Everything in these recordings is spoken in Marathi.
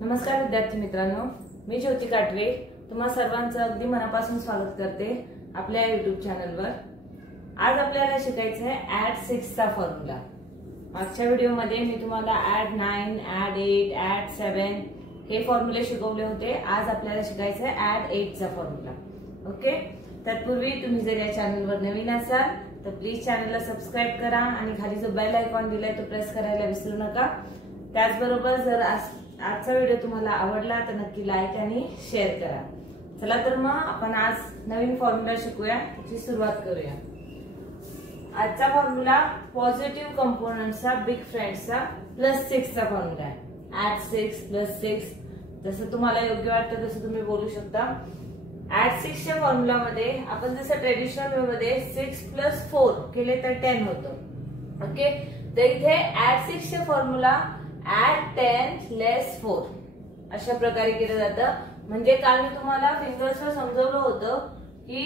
नमस्कार विद्यार्थी मित्रांनो, मी ज्योती काटवे तुम्हा सर्वांचं अगदी मनापासून स्वागत करते आपल्या YouTube चॅनलवर। आज आपल्याला शिकायचं आहे ऍड 6 चा फॉर्म्युला। मागच्या व्हिडिओमध्ये मी तुम्हाला ऍड 9, ऍड 8, ऍड 7 हे फॉर्म्युले शिकवले होते। आज आपल्याला शिकायचं आहे ऍड 8 चा फॉर्म्युला। ओके, तत्पूर्वी तुम्ही जर या चॅनलवर नवीन असाल तर प्लीज चॅनलला सबस्क्राइब करा आणि खाली जो बेल आयकॉन दिलाय तो प्रेस करायला विसरू नका। त्याचबरोबर जर आजचा व्हिडिओ तुम्हाला आवडला तर नक्की लाईक आणि शेअर करा। चला तर मग आपण आज नवीन फॉर्म्युला शिकूया, त्याची सुरुवात करूया। आजचा फॉर्म्युला पॉझिटिव्ह कंपोनेंट्सचा बिग फ्रँक्सचा +6 चा फॉर्म्युला आहे। ऍड 6 +6 जसं तुम्हाला योग्य वाटतं तसं तुम्ही बोलू शकता। ऍड 6 च्या फॉर्म्युला मध्ये आपण जसं ट्रेडिशनल वे मध्ये 6 + 4 केले तर 10 होतं। ओके, तर इथे ऍड 6 चे फॉर्म्युला ऍड 10 - 4 अशा प्रकारे केलं जातं। म्हणजे काल मी तुम्हाला फिंगर्सवर समजवलं होतं की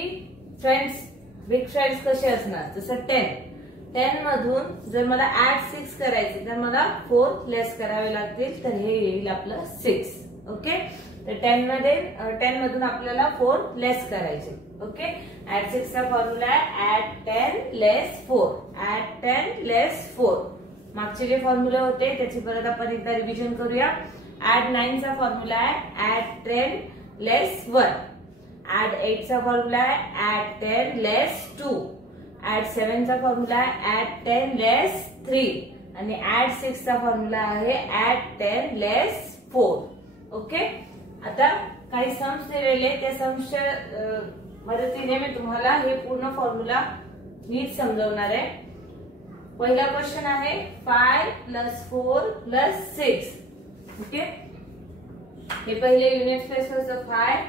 बिग फ्रँक्स कसे असणार। जसं 10 मधून जर मला ऍड 6 करायचे तर मला 4 लेस करावे लागतील, तर हे येईल आपलं 6। ओके, तर 10 मधून आपल्याला 4 लेस करायचे। ओके, ऍड 6 चा फॉर्म्युला आहे ऍड 10 - 4, ऍड 10 - 4। मागचे जे फॉर्म्युले होते त्याची परत आपण एकदा रिव्हिजन करूया। ऍड 9 चा फॉर्म्युला आहे ऍड 10 - 1, ऍड 8 चा फॉर्म्युला आहे ऍड 10 - 2, ऍड 7 चा फॉर्म्युला आहे ऍड 10 - 3 आणि ऍड 6 चा फॉर्म्युला आहे ऍड 10 - 4। ओके, आता काही सम्स दिलेले, त्या सम्सच्या मदतीने मी तुम्हाला हे पूर्ण फॉर्म्युला नीट समजवणार आहे। पहिला क्वेश्चन आहे 5 + 4 + 6। ओके, हे पहिले युनिट स्पेस होतं 5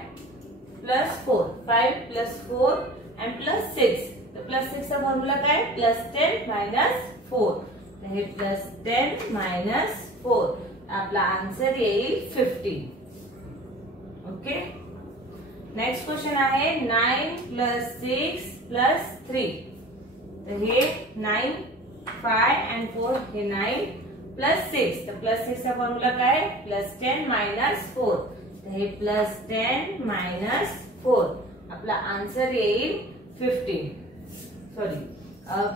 + 4, 5 + 4 and +6। तर +6 चा फॉर्म्युला काय, +10 - 4। तर हे +10 - 4 आपला आन्सर येईल 15। ओके, नेक्स्ट क्वेश्चन आहे 9 + 6 + 3। तर हे 9, 5 and 4 हे 9 + 6। तर +6 चा फॉर्म्युला काय, +10 - 4। तर हे +10 - 4 आपला आन्सर येईल 15। सॉरी,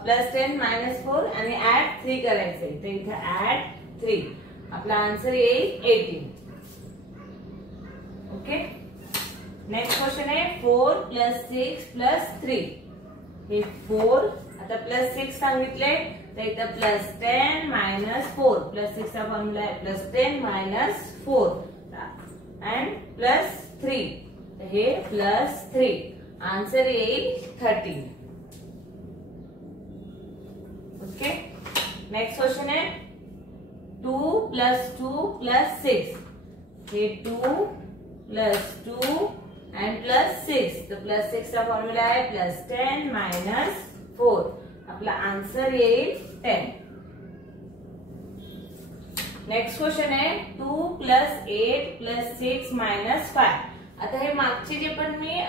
+10 - 4 आणि ऍड 3 करायचंय, तर इथे ऍड 3 आपला आन्सर येईल 18। ओके, नेक्स्ट क्वेश्चन आहे 4 + 6 + 3। हे 4, आता +6 सांगितले तर इथं +10 - 4, +6 चा फॉर्म्युला आहे +10 - 4 and +3, तर हे +3 आन्सर येईल 13। ओके, नेक्स्ट क्वेश्चन आहे 2 + 2 + 6। हे 2 + 2 and +6, तर +6 चा फॉर्म्युला आहे +10 - 4 आपला आन्सर येईल 10। नेक्स्ट क्वेश्चन आहे 2 + 8 + 6 - 5। आता हे मागचे जे पण मी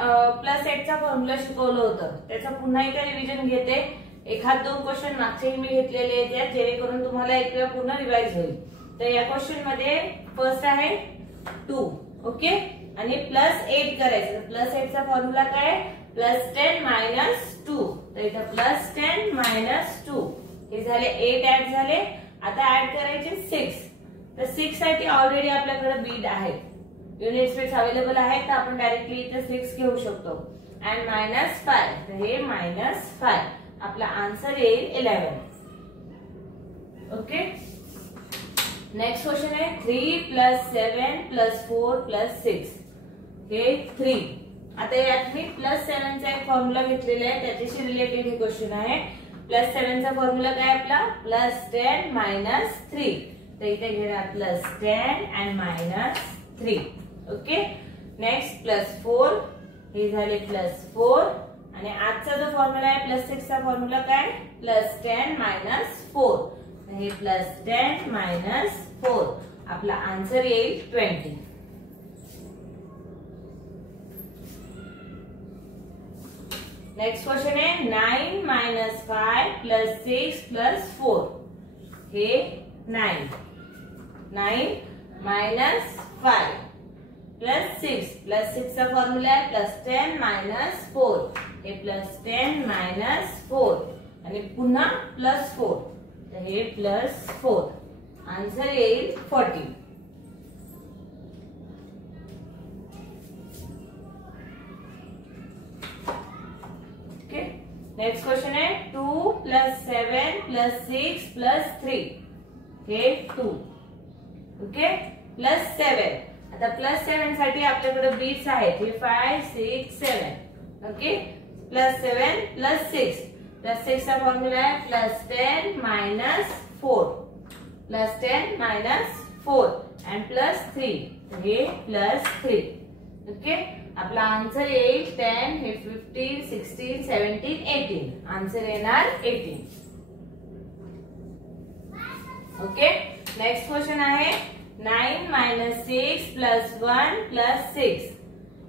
+8 चा फॉर्म्युला शिकवलं होतं त्याचा पुन्हा एकदा रिव्हिजन घेते। एखाद 2 क्वेश्चन मागचे मी घेतलेले आहेत जेणेकरून तुम्हाला एक वेळा पुन्हा रिवाइज होईल। तर या क्वेश्चन मध्ये फर्स्ट आहे 2। ओके, आणि +8 करायचं, तर +8 चा फॉर्म्युला काय, +10 - 2। तर इथं +10 - 2 हे झाले 8 ऍड झाले। आता ऍड करायचे 6, तर 6 साठी ऑलरेडी आपल्याकडे बीट आहे, युनिट स्पेस अवेलेबल आहे, तर आपण डायरेक्टली इथे 6 घेऊ शकतो। अँड -5, तर हे -5 आपला आन्सर येईल 11। ओके, नेक्स्ट क्वेश्चन आहे 3 + 7 + 4 + 6। हे 3, आता यात मी +7 चा एक फॉर्म्युला घेतलेला आहे, त्याच्याशी रिलेटेड हे क्वेश्चन आहे। +7 चा फॉर्म्युला काय आपला, +10 - 3। तर इथे घेणार +10 and -3। ओके, नेक्स्ट +4, हे झाले +4 आणि आजचा जो फॉर्म्युला आहे +6 चा फॉर्म्युला काय, +10 - 4। तर हे +10 - 4 आपला आन्सर येईल 20। नेक्स्ट क्वेश्चन आहे 9 - 5 + 6 + 4। हे 9 मायनस 5 प्लस 6 चा फॉर्म्युला आहे प्लस 10 मायनस 4 हे प्लस 10 मायनस 4 आणि पुन्हा प्लस 4 तर हे प्लस 4 आन्सर येईल 40. ओके नेक्स्ट क्वेश्चन आहे 2 प्लस 7 प्लस 6 प्लस 3 हे 2 ओके प्लस 7 आता प्लस 7 साठी आपल्याकडे बीट्स आहेत हे 5 6 7 ओके प्लस 7 प्लस 6 चा फॉर्म्युला आहे plus 10 minus 4 plus 10 minus 4 and plus 3 हे प्लस 3 ओके आपला आन्सर येईल 10 हे 15 16 17 18 आन्सर येणार 18. ओके नेक्स्ट क्वेश्चन आहे 9 मायनस 6 प्लस 1 प्लस 6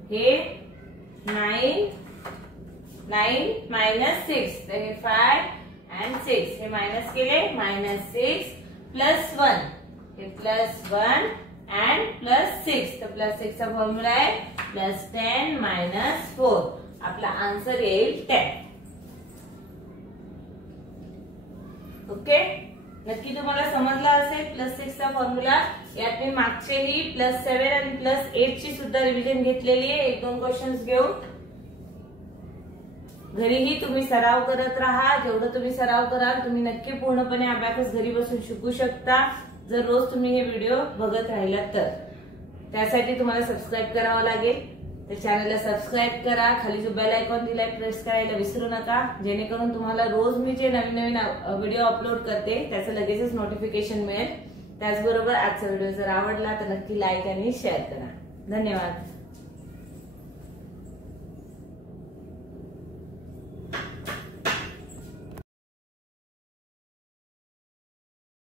हे 9 मायनस 6 तर हे 5 अँड 6 हे मायनस केले मायनस 6 प्लस 1 हे प्लस 1 अँड प्लस 6 तर प्लस 6 चा फॉर्म्युला आहे प्लस 10 मायनस 4 आपला आन्सर येईल 10. ओके नक्की तुम्हाला समजला असेल प्लस 6 चा फॉर्म्युला. यात मी मागचेही प्लस 7 आणि प्लस 8 ची सुद्धा रिव्हिजन घेतलेली आहे. 1-2 क्वेश्चन्स घेऊन घरीही तुम्ही सराव करत राहा. जेवढं तुम्ही सराव कराल तुम्ही नक्की पूर्णपणे अबॅकस घरी बसून शिकू शकता जर रोज तुम्ही हे व्हिडिओ बघत राहिलात तर. त्यासाठी तुम्हाला सबस्क्राईब करावं लागेल. त्या चॅनलला सबस्क्राईब करा. खाली जो बेल आयकॉन दिलाय प्रेस करायला विसरू नका जेणेकरून तुम्हाला रोज मी जे नवीन नवीन व्हिडिओ अपलोड करते त्याचं लगेचच नोटिफिकेशन मिळेल. त्याचबरोबर आजचा व्हिडिओ जर आवडला तर नक्की लाईक आणि शेअर करा. धन्यवाद.